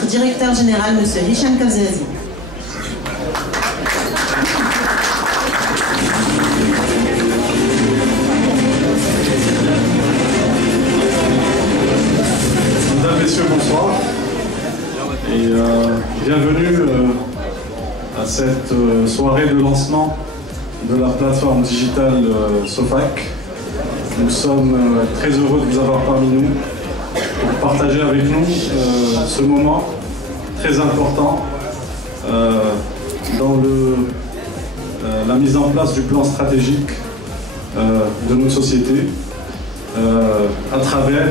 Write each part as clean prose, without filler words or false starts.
notre directeur général, M. Hicham Kavzazi. Mesdames, Messieurs, bonsoir. Et bienvenue à cette soirée de lancement de la plateforme digitale SOFAC. Nous sommes très heureux de vous avoir parmi nous pour partager avec nous ce moment très important dans la mise en place du plan stratégique de notre société à travers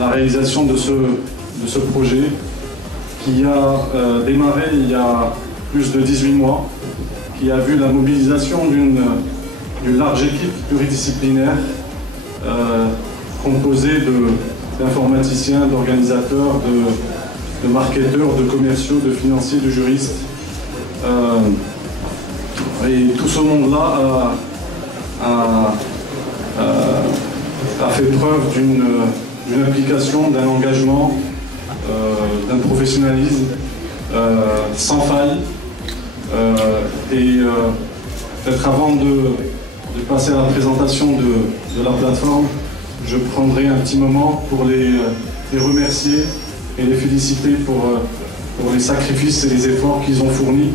la réalisation de ce projet qui a démarré il y a plus de 18 mois, qui a vu la mobilisation d'une large équipe pluridisciplinaire composée d'informaticiens, d'organisateurs, de marketeurs, de commerciaux, de financiers, de juristes. Et tout ce monde-là a fait preuve d'une implication, d'un engagement, d'un professionnalisme sans faille. Peut-être avant de passer à la présentation de la plateforme, je prendrai un petit moment pour les remercier et les féliciter pour les sacrifices et les efforts qu'ils ont fournis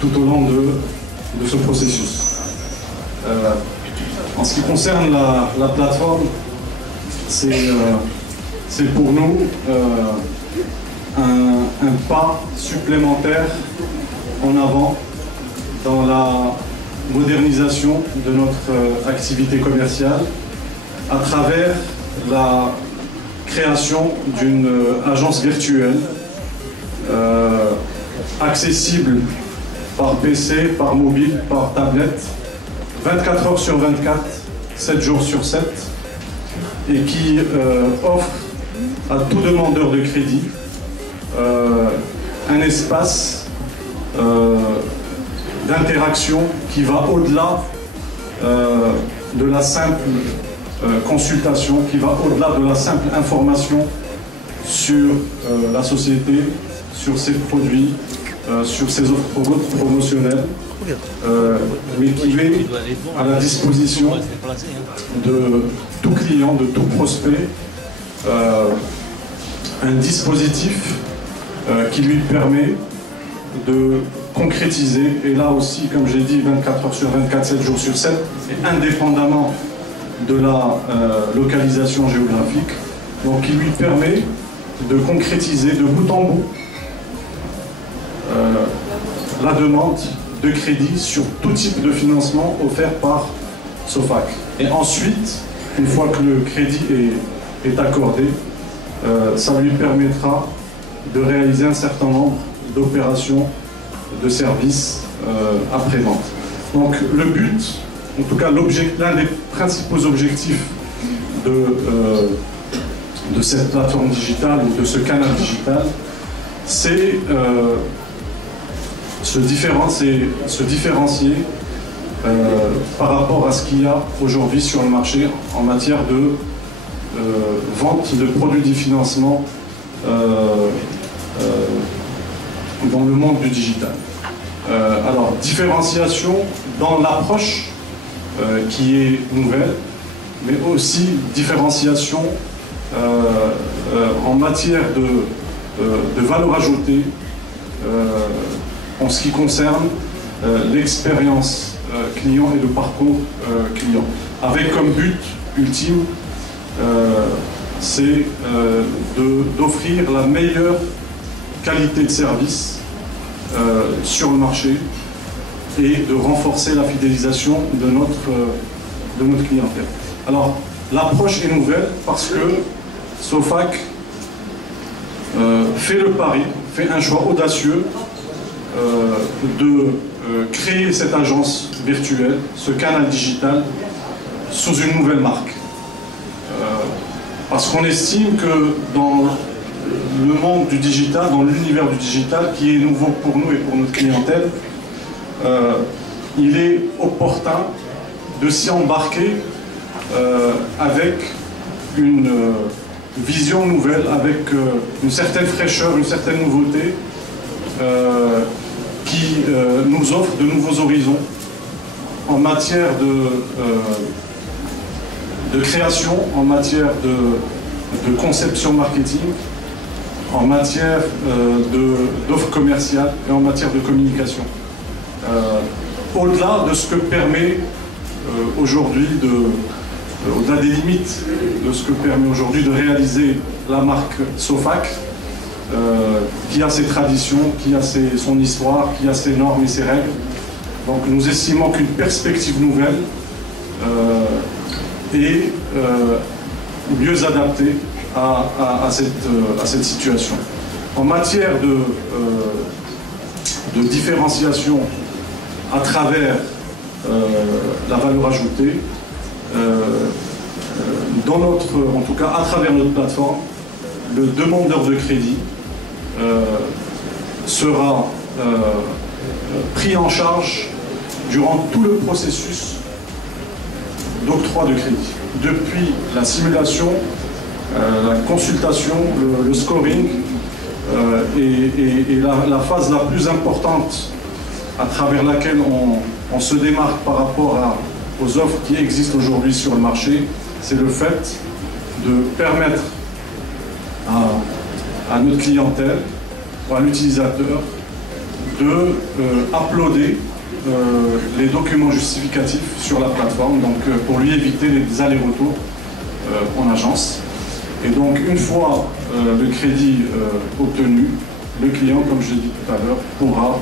tout au long de ce processus. En ce qui concerne la plateforme, c'est pour nous un pas supplémentaire en avant dans la modernisation de notre activité commerciale à travers la création d'une agence virtuelle accessible par PC, par mobile, par tablette, 24 heures sur 24, 7 jours sur 7, et qui offre à tout demandeur de crédit un espace d'interaction qui va au-delà de la simple consultation, qui va au-delà de la simple information sur la société, sur ses produits, sur ses offres promotionnelles, mais qui met à la disposition de tout client, de tout prospect, un dispositif qui lui permet de concrétiser, et là aussi, comme j'ai dit, 24 heures sur 24, 7 jours sur 7, et indépendamment de la localisation géographique, donc qui lui permet de concrétiser de bout en bout la demande de crédit sur tout type de financement offert par SOFAC. Et ensuite, une fois que le crédit est accordé, ça lui permettra de réaliser un certain nombre d'opérations de services après-vente. Donc le but, en tout cas l'un des principaux objectifs de cette plateforme digitale ou de ce canal digital, c'est se différencier par rapport à ce qu'il y a aujourd'hui sur le marché en matière de vente de produits de financement dans le monde du digital. Alors, différenciation dans l'approche qui est nouvelle, mais aussi différenciation en matière de valeur ajoutée en ce qui concerne l'expérience client et le parcours client, avec comme but ultime c'est d'offrir la meilleure qualité de service sur le marché et de renforcer la fidélisation de notre clientèle. Alors, l'approche est nouvelle parce que SOFAC fait le pari, fait un choix audacieux de créer cette agence virtuelle, ce canal digital, sous une nouvelle marque. Parce qu'on estime que dans le monde du digital, dans l'univers du digital, qui est nouveau pour nous et pour notre clientèle, il est opportun de s'y embarquer avec une vision nouvelle, avec une certaine fraîcheur, une certaine nouveauté, qui nous offre de nouveaux horizons en matière de création, en matière de conception marketing, en matière d'offres commerciales et en matière de communication. Au-delà de ce que permet aujourd'hui, au-delà des limites de ce que permet aujourd'hui de réaliser la marque Sofac, qui a ses traditions, qui a son histoire, qui a ses normes et ses règles. Donc nous estimons qu'une perspective nouvelle est mieux adaptée à cette situation. En matière de différenciation à travers la valeur ajoutée, en tout cas à travers notre plateforme, le demandeur de crédit sera pris en charge durant tout le processus d'octroi de crédit. Depuis la simulation, la consultation, le scoring et la phase la plus importante à travers laquelle on se démarque par rapport aux offres qui existent aujourd'hui sur le marché, c'est le fait de permettre à notre clientèle, à l'utilisateur, de uploader les documents justificatifs sur la plateforme, donc pour lui éviter les allers-retours en agence. Et donc une fois le crédit obtenu, le client, comme je l'ai dit tout à l'heure, pourra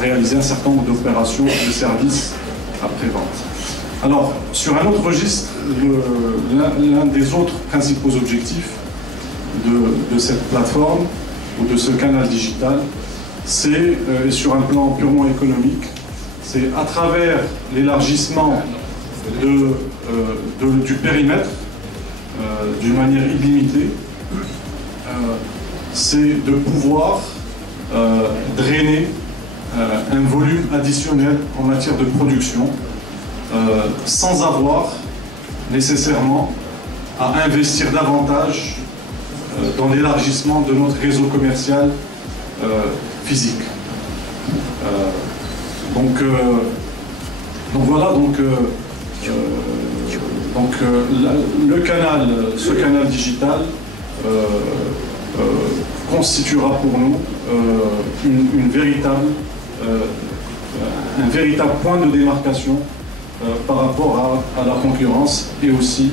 réaliser un certain nombre d'opérations de services après-vente. Alors, sur un autre registre, l'un des autres principaux objectifs de cette plateforme ou de ce canal digital, c'est, sur un plan purement économique, c'est à travers l'élargissement du périmètre d'une manière illimitée, c'est de pouvoir drainer un volume additionnel en matière de production sans avoir nécessairement à investir davantage dans l'élargissement de notre réseau commercial physique. Donc voilà, ce canal digital constituera pour nous un véritable point de démarcation par rapport à la concurrence, et aussi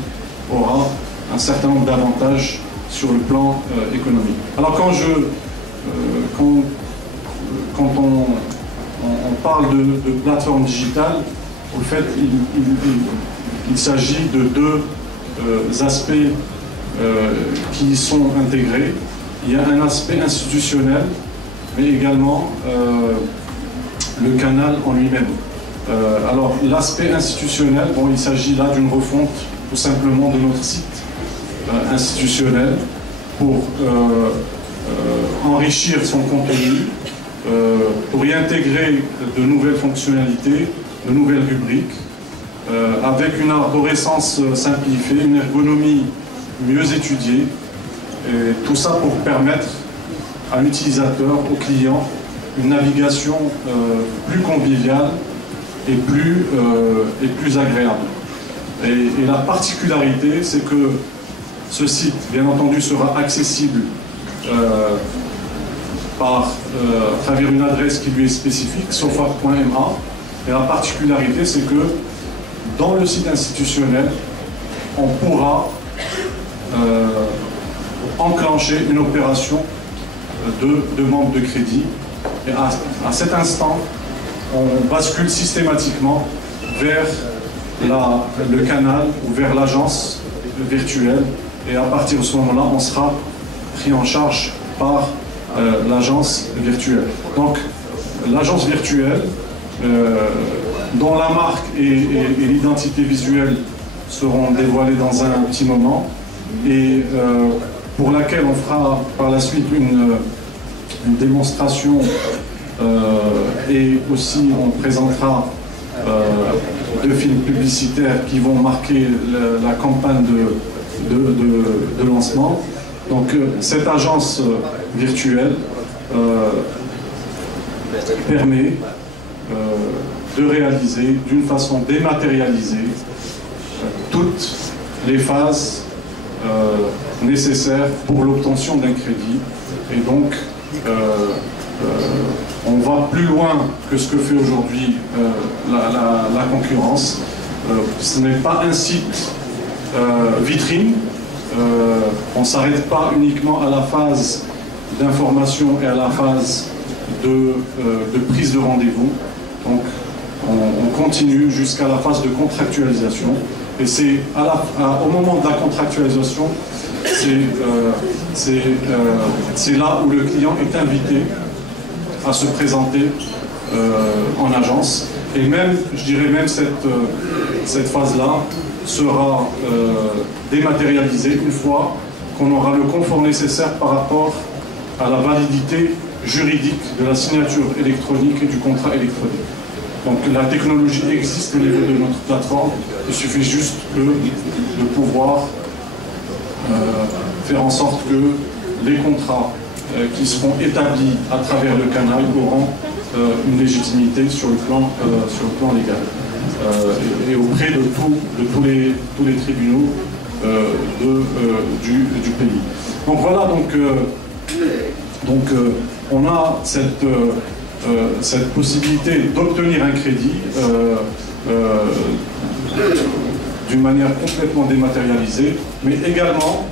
aura un certain nombre d'avantages sur le plan économique. Alors quand on parle de plateforme digitale, au fait, il s'agit de deux aspects qui y sont intégrés. Il y a un aspect institutionnel, mais également le canal en lui-même. Alors l'aspect institutionnel, bon, il s'agit là d'une refonte tout simplement de notre site institutionnel pour enrichir son contenu, pour y intégrer de nouvelles fonctionnalités, de nouvelles rubriques, avec une arborescence simplifiée, une ergonomie mieux étudiée, et tout ça pour permettre à l'utilisateur, au client, une navigation plus conviviale et plus agréable. Et la particularité, c'est que ce site, bien entendu, sera accessible à travers une adresse qui lui est spécifique, sofac.ma. Et la particularité, c'est que dans le site institutionnel, on pourra enclencher une opération de demande de crédit. Et à cet instant, on bascule systématiquement vers le canal ou vers l'agence virtuelle. Et à partir de ce moment-là, on sera pris en charge par l'agence virtuelle. Donc, l'agence virtuelle, dont la marque et l'identité visuelle seront dévoilées dans un petit moment, et pour laquelle on fera par la suite une démonstration, et aussi on présentera 2 films publicitaires qui vont marquer la campagne de lancement. Donc cette agence virtuelle permet de réaliser d'une façon dématérialisée toutes les phases nécessaires pour l'obtention d'un crédit. Et donc on va plus loin que ce que fait aujourd'hui la concurrence. Ce n'est pas un site vitrine. On ne s'arrête pas uniquement à la phase d'information et à la phase de prise de rendez-vous. Donc on continue jusqu'à la phase de contractualisation. Et c'est au moment de la contractualisation, c'est là où le client est invité à se présenter en agence. Et même, je dirais même cette phase-là sera dématérialisée une fois qu'on aura le confort nécessaire par rapport à la validité juridique de la signature électronique et du contrat électronique. Donc la technologie existe au niveau de notre plateforme, il suffit juste de pouvoir faire en sorte que les contrats qui seront établis à travers le canal auront une légitimité sur le plan légal et auprès de tous les tribunaux du pays. Donc voilà, on a cette possibilité d'obtenir un crédit d'une manière complètement dématérialisée, mais également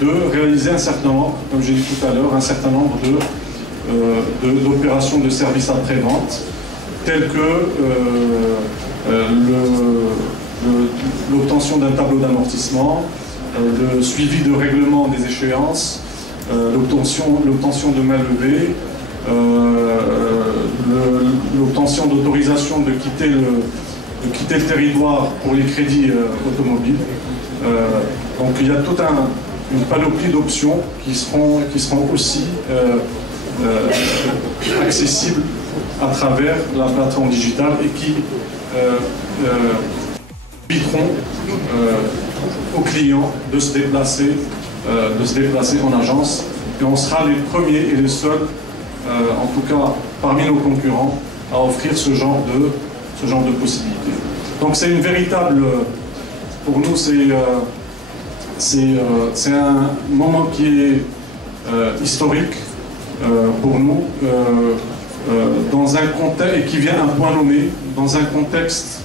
de réaliser un certain nombre, comme j'ai dit tout à l'heure, un certain nombre d'opérations de services après-vente, telles que l'obtention d'un tableau d'amortissement, le suivi de règlement des échéances, l'obtention de main levée, l'obtention d'autorisation de quitter le territoire pour les crédits automobiles. Donc il y a toute une panoplie d'options qui seront aussi accessibles à travers la plateforme digitale et qui permettront aux clients de se déplacer en agence. Et on sera les premiers et les seuls, en tout cas parmi nos concurrents, à offrir ce genre de possibilités. Donc c'est une véritable, pour nous c'est un moment qui est historique pour nous, dans un contexte, et qui vient un point nommé, dans un contexte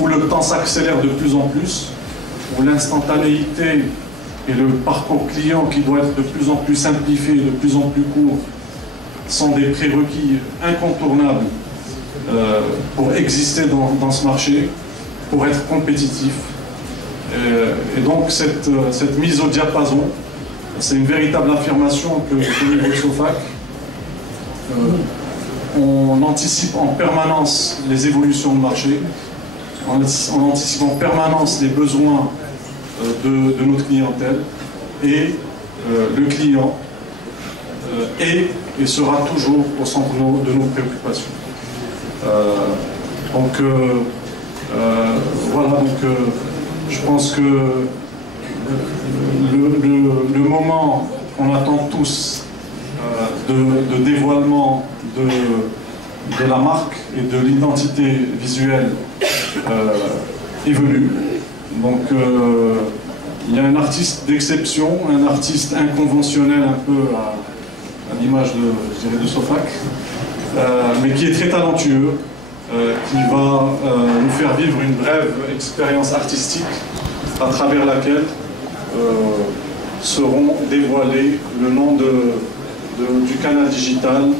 où le temps s'accélère de plus en plus, où l'instantanéité et le parcours client qui doit être de plus en plus simplifié, de plus en plus court, sont des prérequis incontournables pour exister dans ce marché, pour être compétitif. Et donc cette mise au diapason, c'est une véritable affirmation que au niveau de SOFAC, on anticipe en permanence les évolutions de marché, on anticipe en permanence les besoins de notre clientèle, et le client est et sera toujours au centre de nos préoccupations. Voilà, je pense que le moment qu'on attend tous de dévoilement de la marque et de l'identité visuelle est venu. Donc il y a un artiste d'exception, un artiste inconventionnel un peu à l'image de SOFAC, mais qui est très talentueux, qui va nous faire vivre une brève expérience artistique à travers laquelle seront dévoilés le nom du canal digital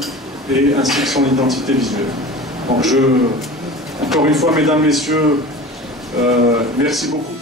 et ainsi que son identité visuelle. Donc encore une fois, mesdames, messieurs, merci beaucoup.